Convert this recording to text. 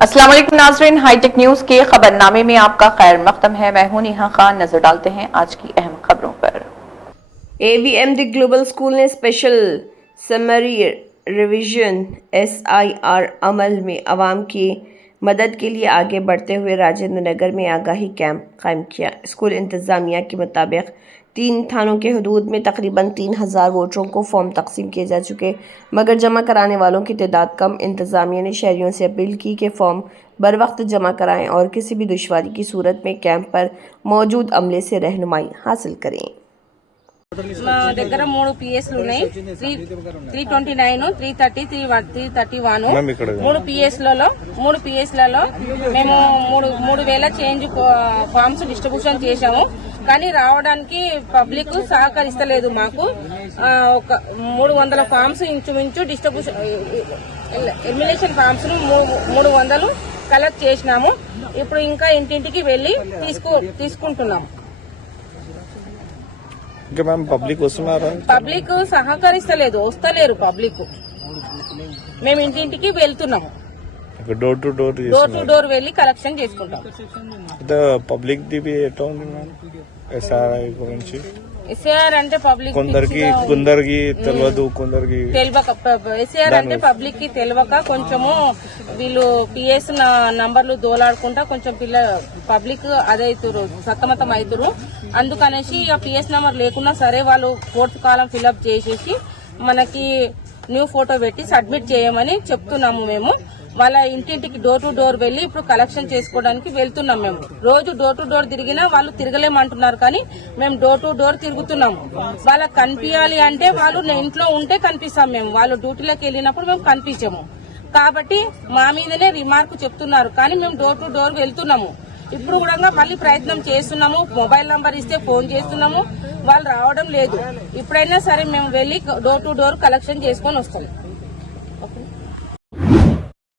अस्सलाम वालेकुम नाज़रीन, हाईटेक न्यूज के खबरनामे में आपका खैर मक़दम है। मैं हूं नेहा खान। नजर डालते हैं आज की अहम खबरों पर। AVMD ग्लोबल स्कूल ने स्पेशल समरी रिवीजन SIR अमल में आवाम की मदद के लिए आगे बढ़ते हुए राजेंद्र नगर में आगाही कैंप कायम किया। स्कूल इंतजामिया के मुताबिक 3 थानों के हदूद में तकरीबन 3000 वोटरों को फॉर्म तकसीम किए जा चुके, मगर जमा कराने वालों की तादाद कम। इंतजामिया ने शहरियों से अपील की कि फॉर्म बर वक्त जमा कराएं और किसी भी दुश्वारी की सूरत में कैंप पर मौजूद अमले से रहनुमाई हासिल करें। మా దగ్గర 3 పిఎస్లు ఉన్నాయి. 329, 330, 331. 3 పిఎస్లలో మేము 3000 చేంజ్ ఫార్మ్స్ డిస్ట్రిబ్యూషన్ చేశాము. కానీ రావడానికి పబ్లిక్ సహకరిస్తలేదు. మాకు ఒక 300 ఫార్మ్స్ ఇంచుమించు డిస్ట్రిబ్యూషన్ ఎలిమినేషన్ ఫార్మ్స్ 300 కలెక్ట్ చేసినాము. ఇప్పుడు ఇంకా ఇంటింటికి వెళ్లి తీసుకుంటున్నాము. ఇంకా మ్యామ్ పబ్లిక్ వస్తున్నారా? పబ్లిక్ సహకరిస్తలేదు, వస్తలేరు పబ్లిక్. మేము ఇంటింటికి వెళ్తున్నాము. డోర్ టు డోర్ వెళ్లి కలెక్షన్ చేసుకుంటాం. పబ్లిక్ దివి ఎట్లా ఉంది మ్యామ్ SRI గురించి? ఎస్ఐఆర్ అంటే పబ్లిక్ కొందరికి తెలియదు, కొందరికి తెలియక ఎస్ఐఆర్ అంటే పబ్లిక్ కి తెలియక కొంచెము వీళ్ళు పిఎస్ నంబర్లు దోలాడుకుంటా కొంచెం పబ్లిక్ అదైతురు, సతమతం అవుతురు. అందుకనేసి ఆ పిఎస్ నంబర్ లేకున్నా సరే వాళ్ళు 4th కాలం ఫిల్అప్ చేసేసి మనకి న్యూ ఫోటో పెట్టి సబ్మిట్ చేయమని చెప్తున్నాము. మేము వాళ్ళ ఇంటింటికి డోర్ టు డోర్ వెళ్లి ఇప్పుడు కలెక్షన్ చేసుకోవడానికి వెళ్తున్నాం. మేము రోజు డోర్ టు డోర్ తిరిగినా వాళ్ళు తిరగలేమంటున్నారు, కానీ మేము డోర్ టు డోర్ తిరుగుతున్నాము. వాళ్ళకి కనిపించాలి అంటే వాళ్ళు ఇంట్లో ఉంటే కనిపిస్తాం. మేము వాళ్ళు డ్యూటీలోకి వెళ్ళినప్పుడు మేము కనిపించము. కాబట్టి మా మీదనే రిమార్క్ చెప్తున్నారు, కానీ మేము డోర్ టు డోర్ వెళ్తున్నాము. ఇప్పుడు కూడా మళ్ళీ ప్రయత్నం చేస్తున్నాము. మొబైల్ నంబర్ ఇస్తే ఫోన్ చేస్తున్నాము, వాళ్ళు రావడం లేదు. ఇప్పుడైనా సరే మేము వెళ్లి డోర్ టు డోర్ కలెక్షన్ చేసుకొని వస్తాం.